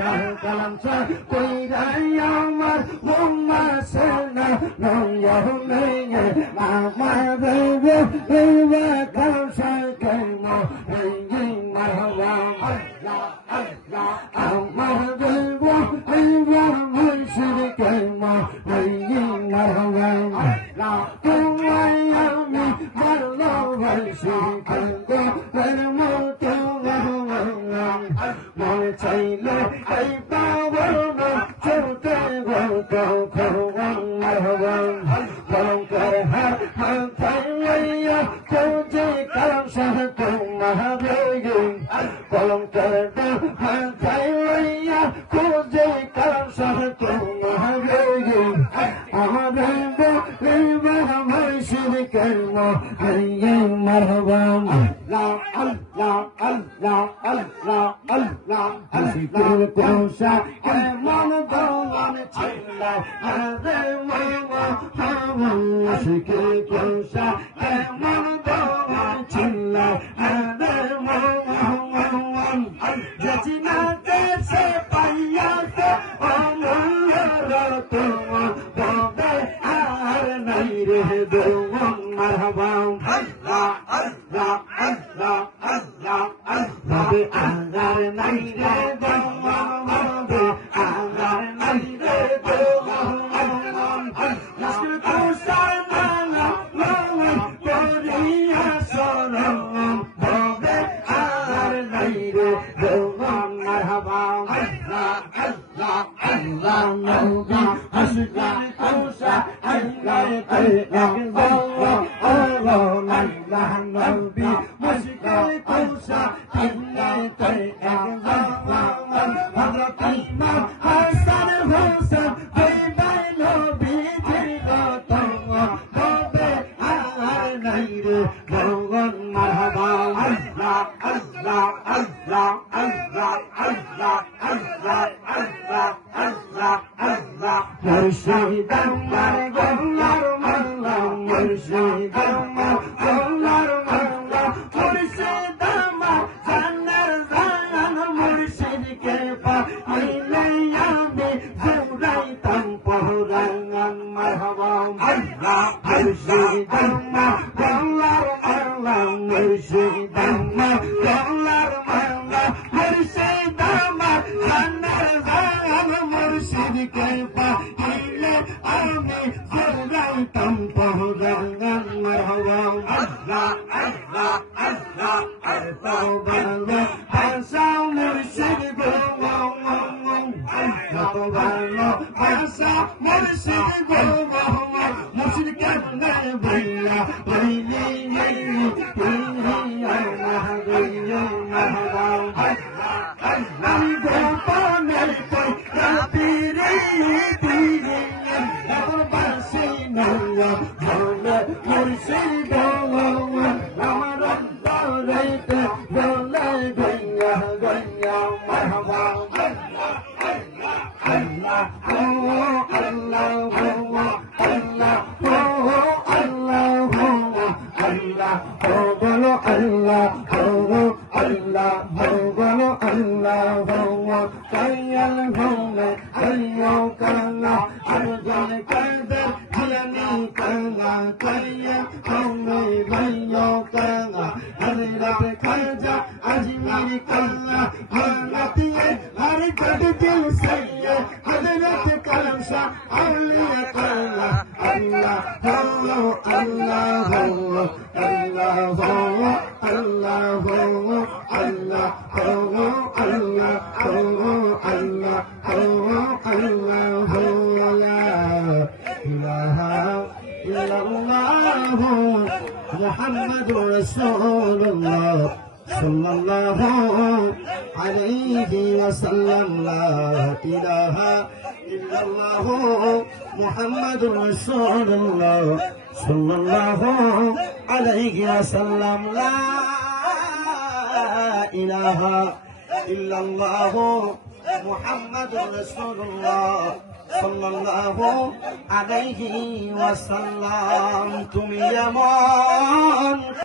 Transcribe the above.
কালাম শাহ কইরাই আমার মোম্মা সেনা নয়া মেয়ে আমার দেবে দেবে কালাম শাহ কেমো এই মারহাবা আল্লাহ আল্লাহ আমার দেবে দেবে মুর্শিদ কেমো এই মারহাবা আল্লাহ তোমায় আমি ভালোবাসি কেমো মতো মন চাইলে এই পাবন চলতে গো খরগন মারহাবান কলঙ্কের হাত মাথাইয়া পৌঁছে কালাম শাহ তোমারে কলঙ্কের মাথাইয়া পৌঁছে কালাম শাহ তোমারে আমাদের মুর্শিদ কেমো মারহাবান আল্লাহ আল্লাহ আল্লাহ আল্লাহ আল্লাহ আল্লাহ কোষা এমন দোয়ান ছিল আরে মামা মুশকে কোষা এমন দোয়ান ছিল আরে মামা যেচিনা দেশে পাইয়াছে অমূল্য তোমা ববে আর নাই রে দোয়ান মারহাবা আল্লাহ আল্লাহ আল্লাহ আল্লাহ আল্লাহ আল্লাহ নাই রে দোয়ান আল্লাহ নাই রে দোয়ান লস্কর কোষা নালা লালা করিয়া সরম ববে আর নাই রে দোয়ান মারহাবা আল্লাহ আল্লাহ আল্লাহ নবী আসগর কোষা আল্লাহ আল্লাহ আল্লাহ আল্লাহ নবী মুশকিল কোষা আল্লাহ আল্লাহ হযরত ইমাম হাসান হোসেন বেবাই নবী জিগত ববে আর নাই রে ভগবান মারহাবা আল্লাহ আল্লাহ আল্লাহ আল্লাহ আল্লাহ আল্লাহ আল্লাহ আল্লাহ আল্লাহ মুর্শিদ আমার গোলার মাল্লা মুর্শিদ আমার গোলার মাল্লা মুর্শিদ আমার জানের জান মুর্শিদ কে পাইলে আমি জুরাইতাম পহরান মারহাবা আল্লাহ মুর্শিদ আমার গোলার মাল্লা মুর্শিদ আমার গোলার মাল্লা মুর্শিদ আমার জানের জান মুর্শিদ কে পাইলে আমি জুরাইতাম পহরান মারহাবা আল্লাহ আল্লাহ আল্লাহ আল্লাহ ভালো ভাষা মুর্শিদ গো কত ভালো ভাষা মুর্শিদ গো মুর্শিদ কেমনে বইয়া বইলি আমি গোপনের কই রাতিরে দিনে এত বাসি নয়া ভালো মুর্শিদ আমার অন্তরেতে বলে গইয়া গইয়া মারহাবা আল্লাহ ও আল্লাহ ও আল্লাহ ও আল্লাহ ও আল্লাহ ও বলো আল্লাহ ও আল্লাহ ও বলো আল্লাহ ও কায়াল হোমে আল্লাহ কালা আরজন কাদের জিয়ানি কালা কায়াল হোমে ভাইয়ো কালা হযরত খাজা আজমির কালা হালাতিয়ে হর কদ দিল সইয়ে হযরত কালাম শাহ আউলিয়া কালা আল্লাহ হো আল্লাহ হো আল্লাহ হো আল্লাহ হো আল্লাহ হো আল্লাহ হো আল্লাহ হো আল্লাহ হো লা ইলাহা ইল্লাল্লাহ মুহাম্মাদুর রাসূলুল্লাহ সাল্লাল্লাহু আলাইহি ওয়াসাল্লাম লা ইলাহা ইল্লাল্লাহ মুহাম্মাদুর রাসূলুল্লাহ সাল্লাল্লাহু আলাইহি ওয়াসাল্লাম লা ইলাহা ইল্লাল্লাহ মুহাম্মাদুর রাসূলুল্লাহ সাল্লাল্লাহু আলাইহি ওয়াসাল্লাম তুমি এমন